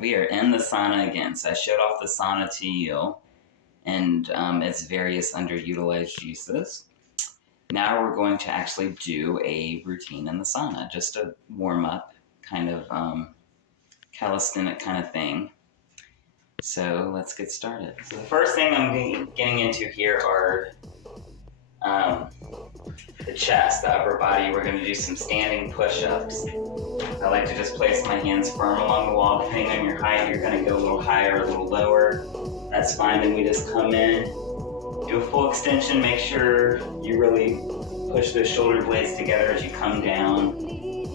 right, we are in the sauna again. So I showed off the sauna to you and its various underutilized uses. Now we're going to actually do a routine in the sauna, just a warm up, kind of calisthenic kind of thing. So let's get started. So the first thing I'm getting into here are the chest, the upper body. We're going to do some standing push-ups. I like to just place my hands firm along the wall. Depending on your height, you're going to go a little higher, a little lower. That's fine. Then we just come in, do a full extension. Make sure you really push those shoulder blades together as you come down.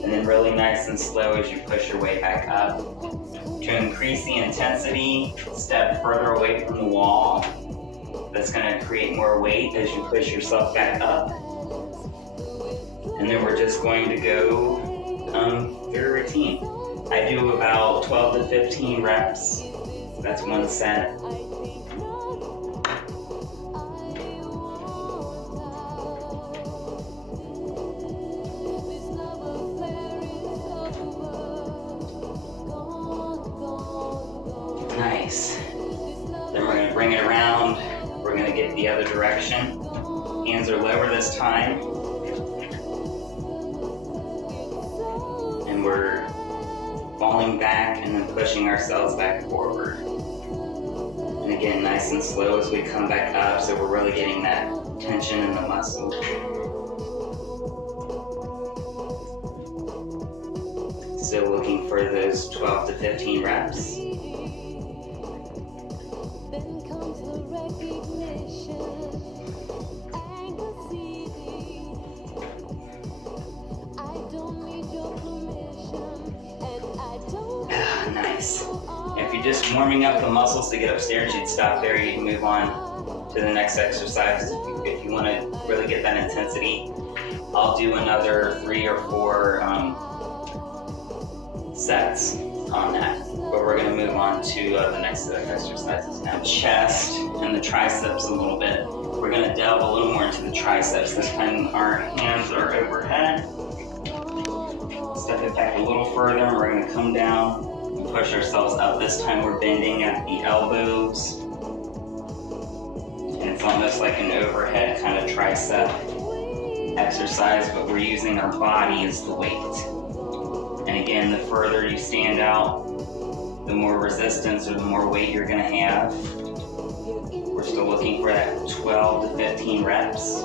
And then really nice and slow as you push your way back up. To increase the intensity, step further away from the wall. That's going to create more weight as you push yourself back up. And then we're just going to go through a routine. I do about 12 to 15 reps. That's one set. Nice. Then we're going to bring it around. We're going to get the other direction. Hands are lower this time. And we're falling back and then pushing ourselves back forward. And again, nice and slow as we come back up, so we're really getting that tension in the muscle. Still looking for those 12 to 15 reps. Nice. If you're just warming up the muscles to get upstairs, you'd stop there. You can move on to the next exercise. If you want to really get that intensity, I'll do another 3 or 4 sets on that. But we're going to move on to the next set of exercises now. Chest and the triceps a little bit. We're going to delve a little more into the triceps. This time our hands are overhead. Step it back a little further and we're going to come down and push ourselves up. This time we're bending at the elbows. And it's almost like an overhead kind of tricep exercise, but we're using our body as the weight. And again, the further you stand out, the more resistance or the more weight you're going to have. We're still looking for that 12 to 15 reps.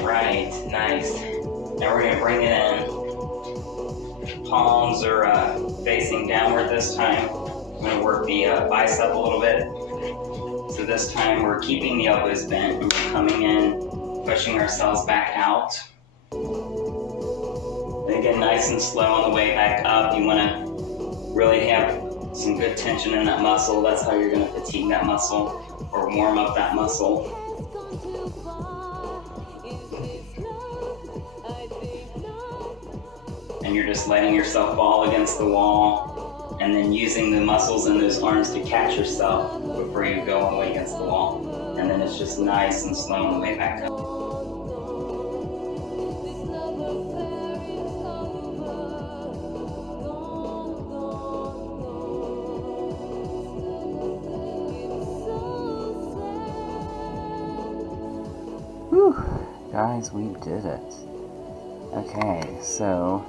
Alright, nice. Now we're going to bring it in. Palms are facing downward this time. I'm going to work the bicep a little bit. So this time we're keeping the elbows bent and we're coming in, pushing ourselves back out. And again, nice and slow on the way back up. You want to really have some good tension in that muscle. That's how you're going to fatigue that muscle or warm up that muscle. And you're just letting yourself fall against the wall and then using the muscles in those arms to catch yourself before you go all the way against the wall. And then it's just nice and slow on the way back up. Whew, guys, we did it. Okay, so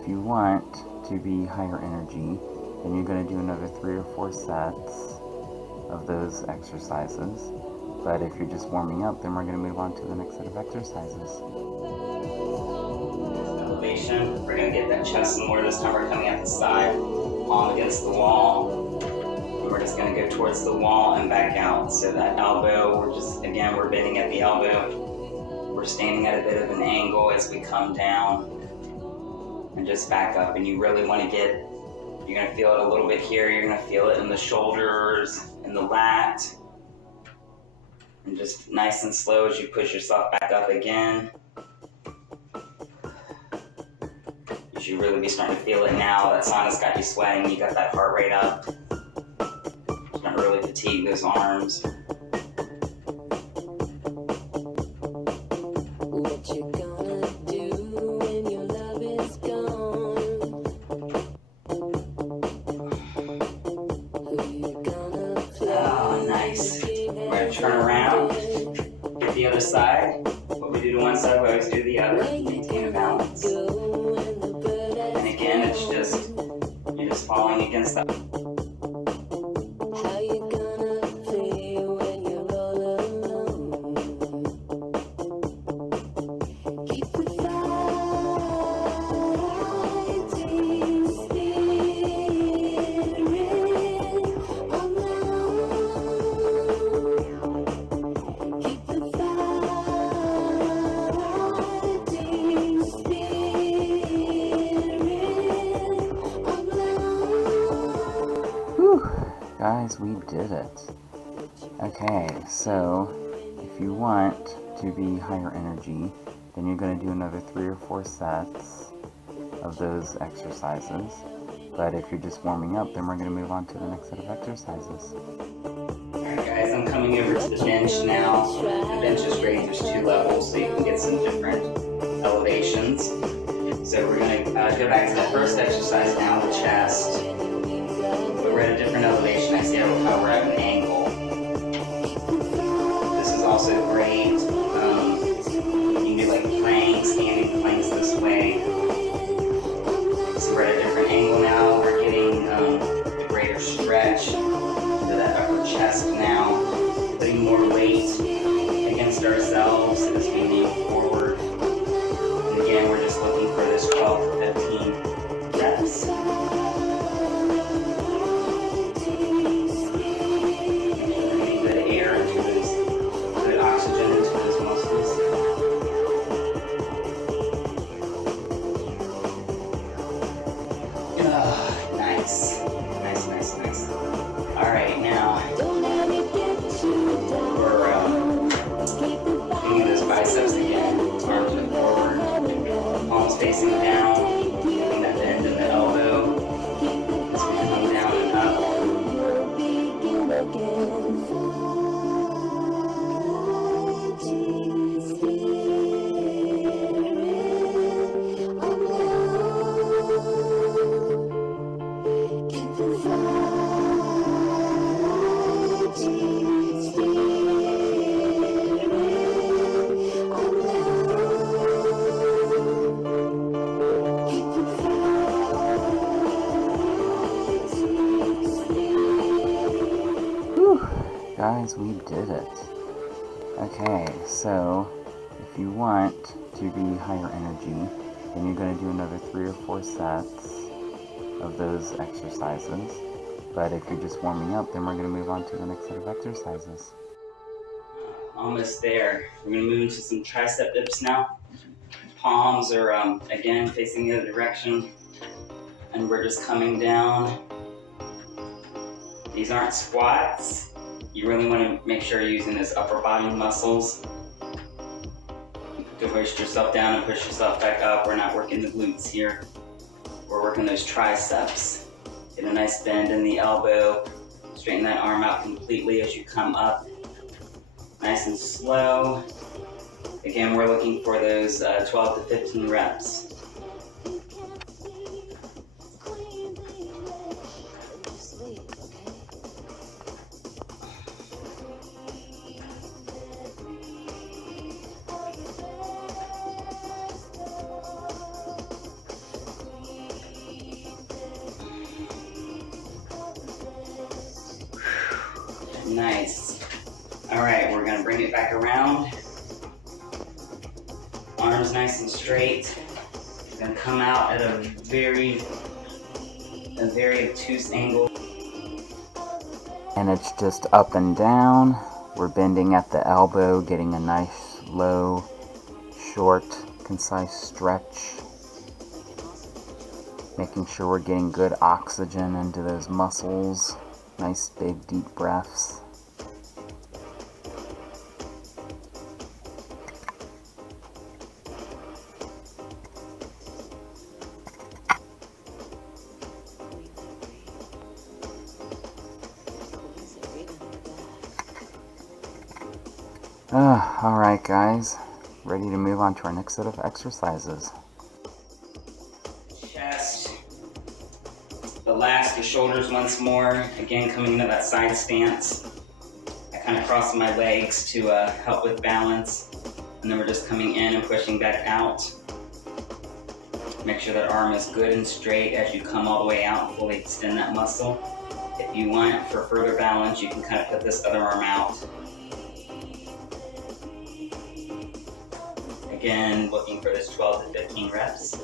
if you want to be higher energy, then you're going to do another 3 or 4 sets of those exercises. But if you're just warming up, then we're going to move on to the next set of exercises. Elevation. We're going to get that chest some more. This time we're coming out the side, palm against the wall. And we're just going to go towards the wall and back out. So that elbow, we're bending at the elbow. We're standing at a bit of an angle as we come down and just back up. And you really want to you're going to feel it a little bit here. You're going to feel it in the shoulders, in the lat. And just nice and slow as you push yourself back up again. should really be starting to feel it now. That sauna's got you sweating, you got that heart rate up. Starting to really fatigue those arms. What you gonna do when your love is gone? Who you gonna play? Oh, nice. We're gonna turn around, get the other side. What we do to one side, we always do the other. Maintain a balance. And again, it's just, you're just falling against the. How you gonna play when you're all alone? Keep the fighting spirit alive. Keep the fighting spirit alive. Whew, guys, we did it. Okay, so if you want to be higher energy, then you're going to do another 3 or 4 sets of those exercises. But if you're just warming up, then we're going to move on to the next set of exercises. Alright guys, I'm coming over to the bench now. The bench is great, there's 2 levels so you can get some different elevations. So we're going to go back to the first exercise now, the chest. But we're at a different elevation. I see how we're at an angle. This is also great. You can do like planks, standing planks this way. So we're at a different angle now. We're getting a greater stretch to that upper chest now. Putting more weight against ourselves as we move forward. And again, we're just looking for this 12 to 15 reps. Good air into those, good oxygen into those muscles. Nice. Nice, nice, nice. Alright, now we're doing those biceps again. Arms are forward, palms facing down, getting that bend in the elbow as we come down and up. Whew, guys, we did it. Okay, so if you want to be higher energy, then you're going to do another 3 or 4 sets of those exercises. But if you're just warming up, then we're going to move on to the next set of exercises. Almost there. We're going to move into some tricep dips now. Palms are, again, facing the other direction. And we're just coming down. These aren't squats. You really want to make sure you're using those upper body muscles to push yourself down and push yourself back up. We're not working the glutes here. We're working those triceps. Get a nice bend in the elbow. Straighten that arm out completely as you come up. Nice and slow. Again, we're looking for those 12 to 15 reps. Nice. All right, we're gonna bring it back around. Arms nice and straight. We're gonna come out at a very obtuse angle. And it's just up and down. We're bending at the elbow, getting a nice, low, short, concise stretch. Making sure we're getting good oxygen into those muscles. Nice, big, deep breaths. Alright guys, ready to move on to our next set of exercises. Chest. Relax the shoulders once more. Again, coming into that side stance. I kind of cross my legs to help with balance. And then we're just coming in and pushing back out. Make sure that arm is good and straight as you come all the way out and fully extend that muscle. If you want, for further balance, you can kind of put this other arm out. Again, looking for this 12 to 15 reps.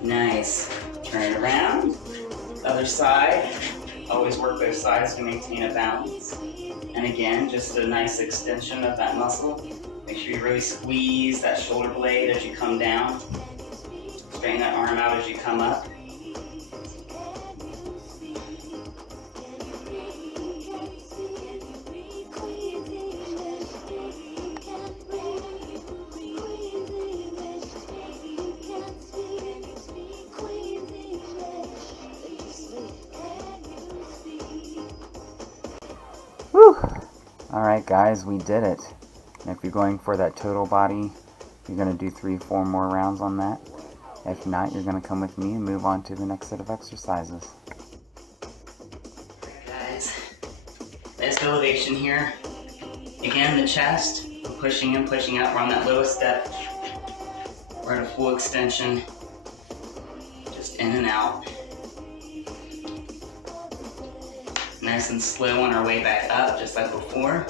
Nice. Turn it around. Other side. Always work both sides to maintain a balance. And again, just a nice extension of that muscle. Make sure you really squeeze that shoulder blade as you come down. Straighten that arm out as you come up. Whew! Alright guys, we did it. And if you're going for that total body, you're going to do 3-4 more rounds on that. If not, you're going to come with me and move on to the next set of exercises. Guys, nice elevation here. Again, the chest, we're pushing in, pushing out. We're on that lowest step. We're at a full extension. Just in and out. Nice and slow on our way back up, just like before.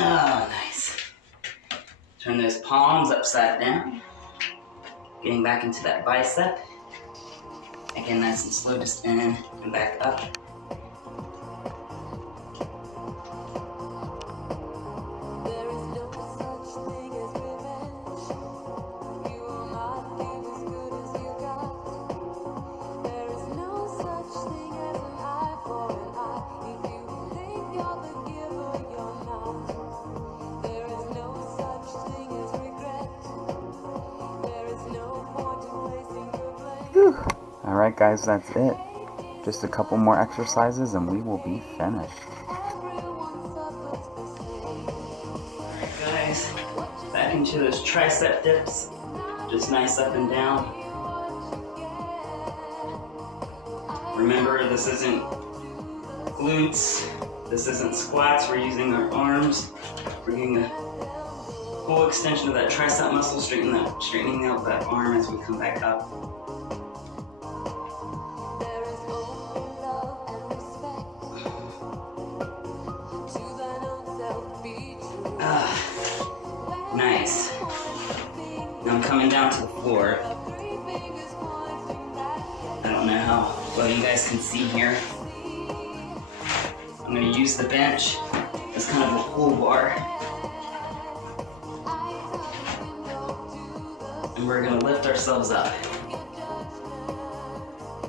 Oh, nice. Turn those palms upside down. Getting back into that bicep. Again, nice and slow, just in and back up. Alright guys, that's it. Just a couple more exercises and we will be finished. Alright guys, back into those tricep dips. Just nice up and down. Remember, this isn't glutes. This isn't squats. We're using our arms. We're getting a full extension of that tricep muscle, straightening out that arm as we come back up. Nice. Now I'm coming down to the floor. I don't know how well you guys can see here. I'm going to use the bench as kind of a pull bar. And we're going to lift ourselves up.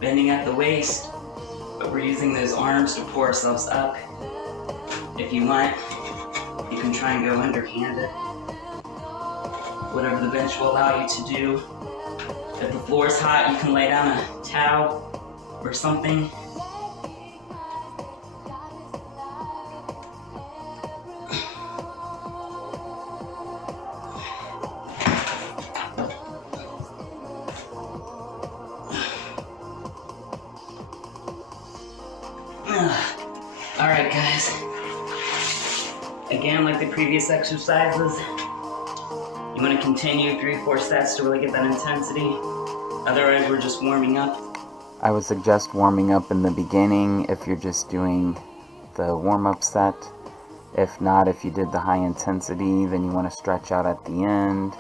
Bending at the waist, but we're using those arms to pull ourselves up. If you want, you can try and go underhanded. Whatever the bench will allow you to do. If the floor is hot, you can lay down a towel or something. Alright guys, again like the previous exercises, you want to continue 3-4 sets to really get that intensity, otherwise we're just warming up. I would suggest warming up in the beginning if you're just doing the warm-up set. If not, if you did the high intensity, then you want to stretch out at the end.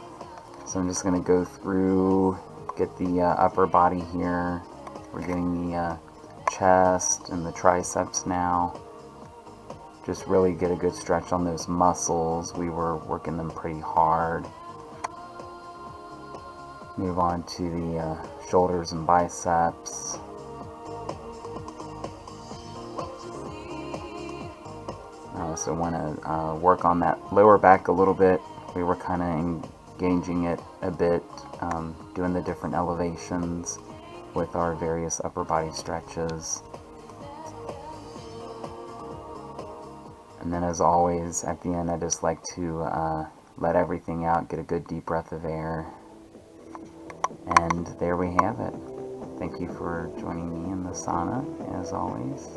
So I'm just going to go through, get the upper body here. We're getting the chest and the triceps now. Just really get a good stretch on those muscles. We were working them pretty hard. move on to the shoulders and biceps. I also want to work on that lower back a little bit. We were kind of engaging it a bit, doing the different elevations with our various upper body stretches. And then, as always, at the end I just like to let everything out, get a good deep breath of air. And there we have it. Thank you for joining me in the sauna, as always.